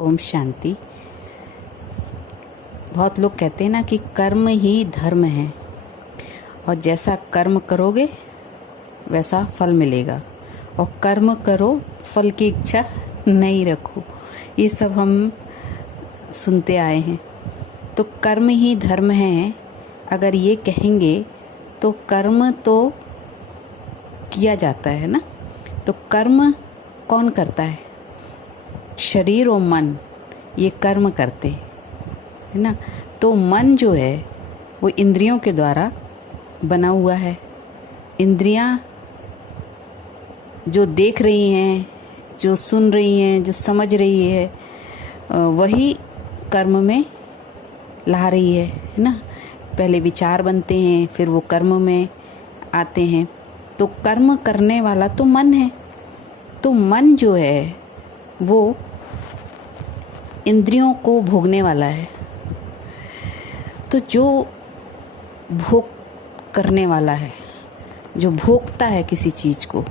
ओम शांति। बहुत लोग कहते हैं ना कि कर्म ही धर्म है और जैसा कर्म करोगे वैसा फल मिलेगा, और कर्म करो फल की इच्छा नहीं रखो। ये सब हम सुनते आए हैं। तो कर्म ही धर्म है अगर ये कहेंगे तो कर्म तो किया जाता है ना। तो कर्म कौन करता है? शरीर और मन ये कर्म करते है ना। तो मन जो है वो इंद्रियों के द्वारा बना हुआ है। इंद्रियां जो देख रही हैं, जो सुन रही हैं, जो समझ रही है, वही कर्म में ला रही है ना। पहले विचार बनते हैं, फिर वो कर्म में आते हैं। तो कर्म करने वाला तो मन है। तो मन जो है वो इंद्रियों को भोगने वाला है। तो जो भोग करने वाला है, जो भोगता है किसी चीज को,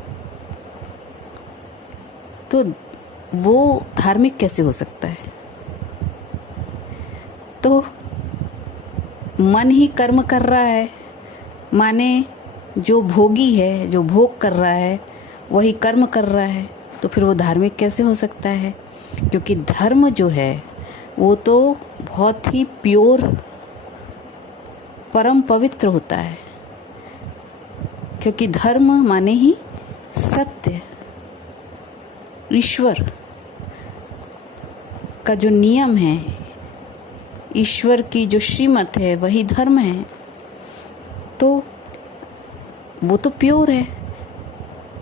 तो वो धार्मिक कैसे हो सकता है? तो मन ही कर्म कर रहा है, माने जो भोगी है, जो भोग कर रहा है, वही कर्म कर रहा है। तो फिर वो धार्मिक कैसे हो सकता है? क्योंकि धर्म जो है वो तो बहुत ही प्योर, परम पवित्र होता है। क्योंकि धर्म माने ही सत्य, ईश्वर का जो नियम है, ईश्वर की जो श्रीमत है, वही धर्म है। तो वो तो प्योर है।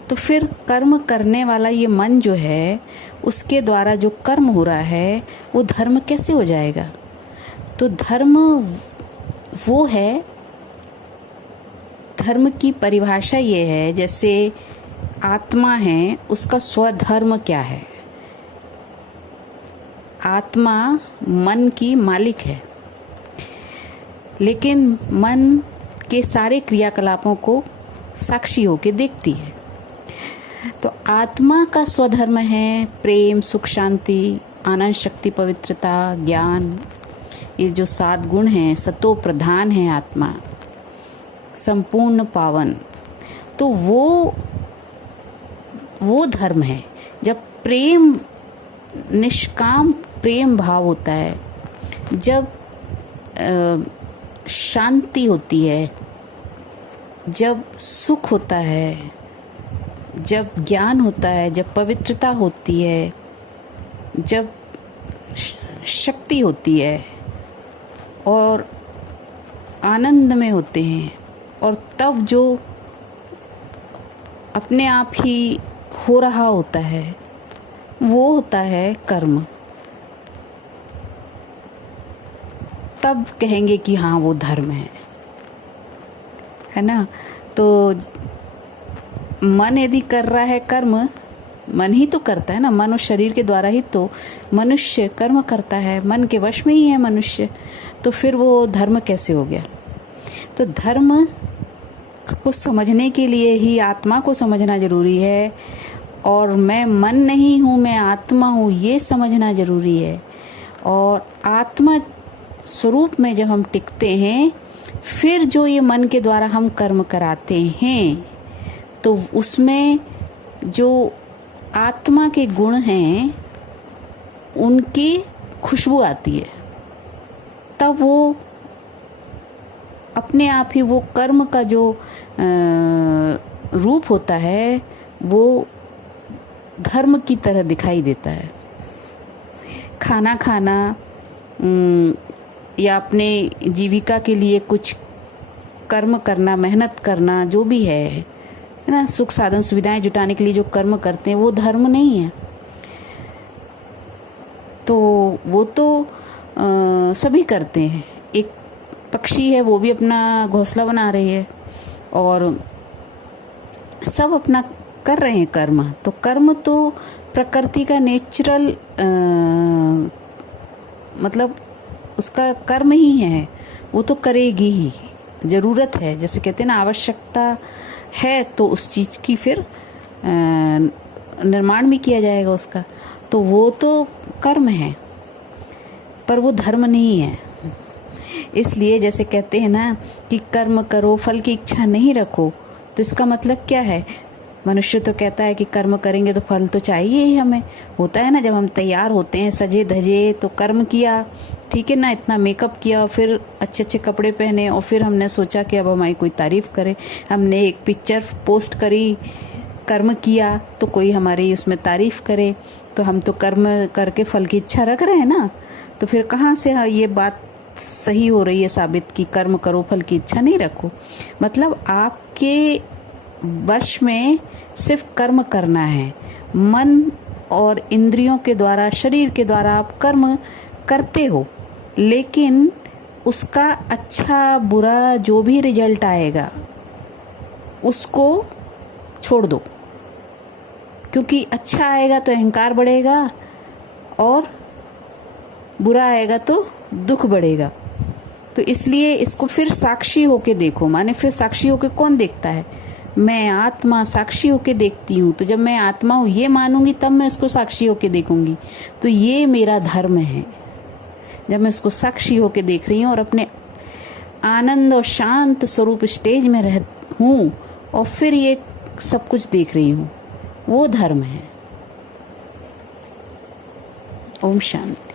तो फिर कर्म करने वाला ये मन जो है, उसके द्वारा जो कर्म हो रहा है वो धर्म कैसे हो जाएगा? तो धर्म वो है, धर्म की परिभाषा ये है, जैसे आत्मा है, उसका स्वधर्म क्या है? आत्मा मन की मालिक है, लेकिन मन के सारे क्रियाकलापों को साक्षी होकर देखती है। तो आत्मा का स्वधर्म है प्रेम, सुख, शांति, आनंद, शक्ति, पवित्रता, ज्ञान। ये जो 7 गुण हैं, सतो प्रधान है आत्मा, संपूर्ण पावन। तो वो धर्म है। जब प्रेम, निष्काम प्रेम भाव होता है, जब शांति होती है, जब सुख होता है, जब ज्ञान होता है, जब पवित्रता होती है, जब शक्ति होती है और आनंद में होते हैं, और तब जो अपने आप ही हो रहा होता है वो होता है कर्म। तब कहेंगे कि हाँ वो धर्म है ना। तो मन यदि कर रहा है कर्म, मन ही तो करता है ना। मन और शरीर के द्वारा ही तो मनुष्य कर्म करता है, मन के वश में ही है मनुष्य। तो फिर वो धर्म कैसे हो गया? तो धर्म को समझने के लिए ही आत्मा को समझना जरूरी है, और मैं मन नहीं हूँ, मैं आत्मा हूँ, ये समझना जरूरी है। और आत्मा स्वरूप में जब हम टिकते हैं, फिर जो ये मन के द्वारा हम कर्म कराते हैं, तो उसमें जो आत्मा के गुण हैं उनकी खुशबू आती है। तब वो अपने आप ही वो कर्म का जो रूप होता है वो धर्म की तरह दिखाई देता है। खाना खाना या अपने जीविका के लिए कुछ कर्म करना, मेहनत करना, जो भी है ना, सुख साधन सुविधाएं जुटाने के लिए जो कर्म करते हैं वो धर्म नहीं है। तो वो तो सभी करते हैं। एक पक्षी है, वो भी अपना घोंसला बना रही है, और सब अपना कर रहे हैं कर्म। तो कर्म तो प्रकृति का नेचुरल मतलब उसका कर्म ही है, वो तो करेगी ही। ज़रूरत है, जैसे कहते हैं ना, आवश्यकता है तो उस चीज़ की फिर निर्माण भी किया जाएगा उसका। तो वो तो कर्म है, पर वो धर्म नहीं है। इसलिए जैसे कहते हैं ना कि कर्म करो फल की इच्छा नहीं रखो, तो इसका मतलब क्या है? मनुष्य तो कहता है कि कर्म करेंगे तो फल तो चाहिए ही हमें। होता है ना, जब हम तैयार होते हैं सजे धजे तो कर्म किया, ठीक है ना, इतना मेकअप किया, फिर अच्छे अच्छे कपड़े पहने, और फिर हमने सोचा कि अब हमारी कोई तारीफ़ करे। हमने एक पिक्चर पोस्ट करी, कर्म किया तो कोई हमारी उसमें तारीफ़ करे, तो हम तो कर्म करके फल की इच्छा रख रहे हैं ना। तो फिर कहाँ से ये बात सही हो रही है साबित कि कर्म करो फल की इच्छा नहीं रखो? मतलब आपके वश में सिर्फ कर्म करना है। मन और इंद्रियों के द्वारा, शरीर के द्वारा आप कर्म करते हो, लेकिन उसका अच्छा बुरा जो भी रिजल्ट आएगा उसको छोड़ दो, क्योंकि अच्छा आएगा तो अहंकार बढ़ेगा और बुरा आएगा तो दुख बढ़ेगा। तो इसलिए इसको फिर साक्षी होके देखो। माने फिर साक्षी होके कौन देखता है? मैं आत्मा साक्षी होके देखती हूँ। तो जब मैं आत्मा हूँ ये मानूंगी, तब मैं इसको साक्षी होके देखूंगी। तो ये मेरा धर्म है, जब मैं इसको साक्षी होके देख रही हूँ और अपने आनंद और शांत स्वरूप स्टेज में रह हूँ और फिर ये सब कुछ देख रही हूँ, वो धर्म है। ओम शांति।